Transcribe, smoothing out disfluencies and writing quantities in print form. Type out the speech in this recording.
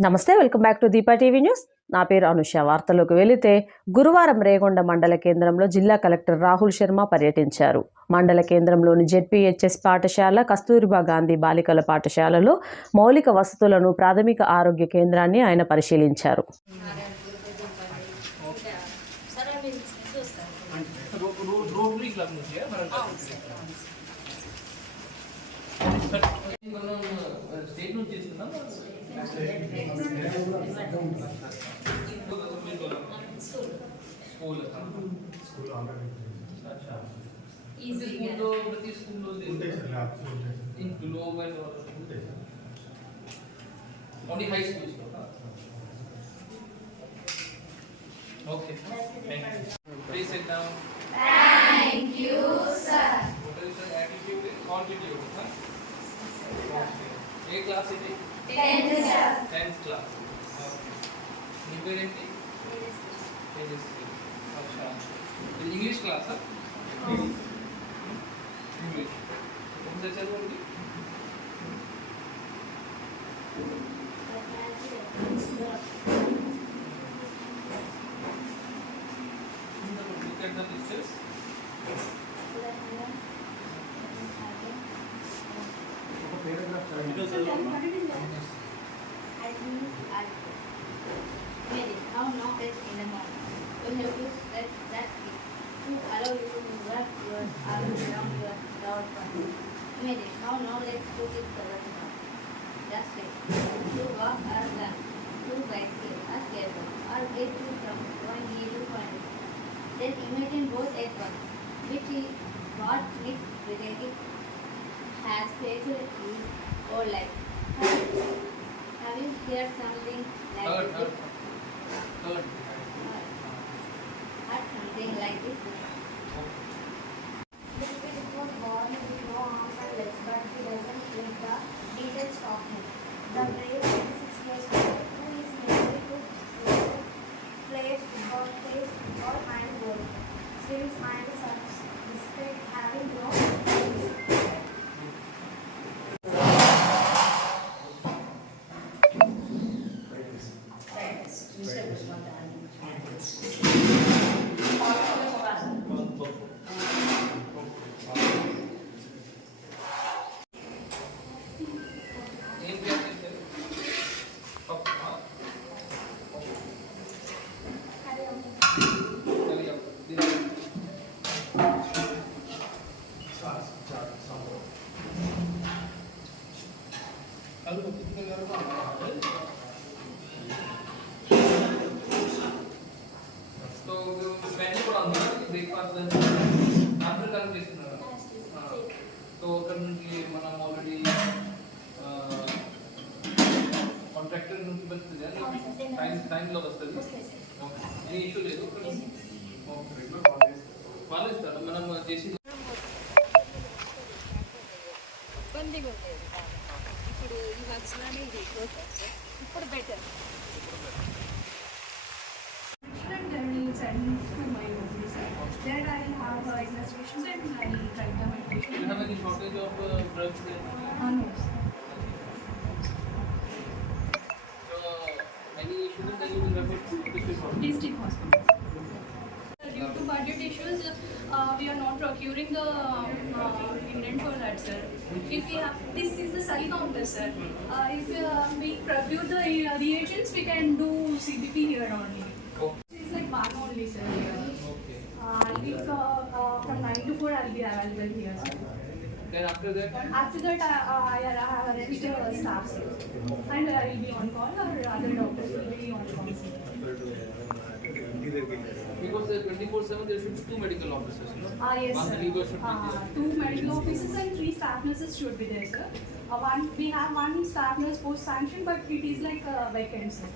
నమస్తే, welcome back to Deepa TV news. నా పేరు అనుష. వార్తల్లోకి వెళితే గురువారం రేగొండ మండల కేంద్రంలో జిల్లా కలెక్టర్ రాహుల్ శర్మ పర్యటించారు. మండల కేంద్రంలోని జెడ్పీహెచ్ఎస్ పాఠశాల, కస్తూరిబా గాంధీ బాలికల పాఠశాలలో మౌలిక వసతులను, ప్రాథమిక ఆరోగ్య కేంద్రాన్ని ఆయన పరిశీలించారు. Only high schools. Okay. Thank you. Please sit down. Thank you, sir. What is the attitude? Altitude. Huh? Okay. A class is it? 10th, sir. 10th class. Okay. Your parent is? अच्छा. English class, huh? English. कौन सा चल रहा है? Look at the pictures. How now is in the morning. You have to set that key to allow you to wrap your arms around your lower body. Imagine how now let's put it covered now. Just like to walk or run, to bike here or cable, or get to from point A to point B. Then imagine both at once, which is what it relative has faced in all life. Have you heard something like this? Third. Heard something like this? David was born with no arms and legs, but he doesn't need the details of him. The brave 26 years old who is married to plays football and golf, swims and surfs, despite having no legs. Name क्या है? चलिए hello कितने घर का तो मैंने पढ़ा था ब्रेकफास्ट लंच आंसर कर చేస్తున్నారు तो కరెంట్లీ మనం ఆల్రెడీ కాంట్రాక్టర్ నుంచి వస్తుంది టైం లో వస్తుంది ఓకే ఏ ఇష్యూ లేదు ఓకే రెగ్యులర్ వాళ్ళు ఇస్తారు మనం చేసి ఇబ్బందిగా ఉండేది ఇప్పుడు ఈ వచ్చినానే ఇది ఇప్పుడు better Different journeys and through my hobbies. Then I have illustrations and I write the meditation. you have any shortage of drugs there No. so any issue then you will refer to district hospital District hospital. Due to budget issues, we are not procuring the ingredient for that, sir. If we have, this is the cell counter, sir. If we procure the reagents, we can do CBP here only. okay It's like one only, sir. Here. okay I think from 9 to 4 I'll be available here, sir. then after that After that, I have arranged staff, sir. And I will be on call or other doctors will be on call. because 24/7 there should be two medical officers no Yes, one sir. reliever should be there 2 medical officers and 3 staff nurses should be there, sir. We have one staff nurse post sanction, but it is like vacant, sir.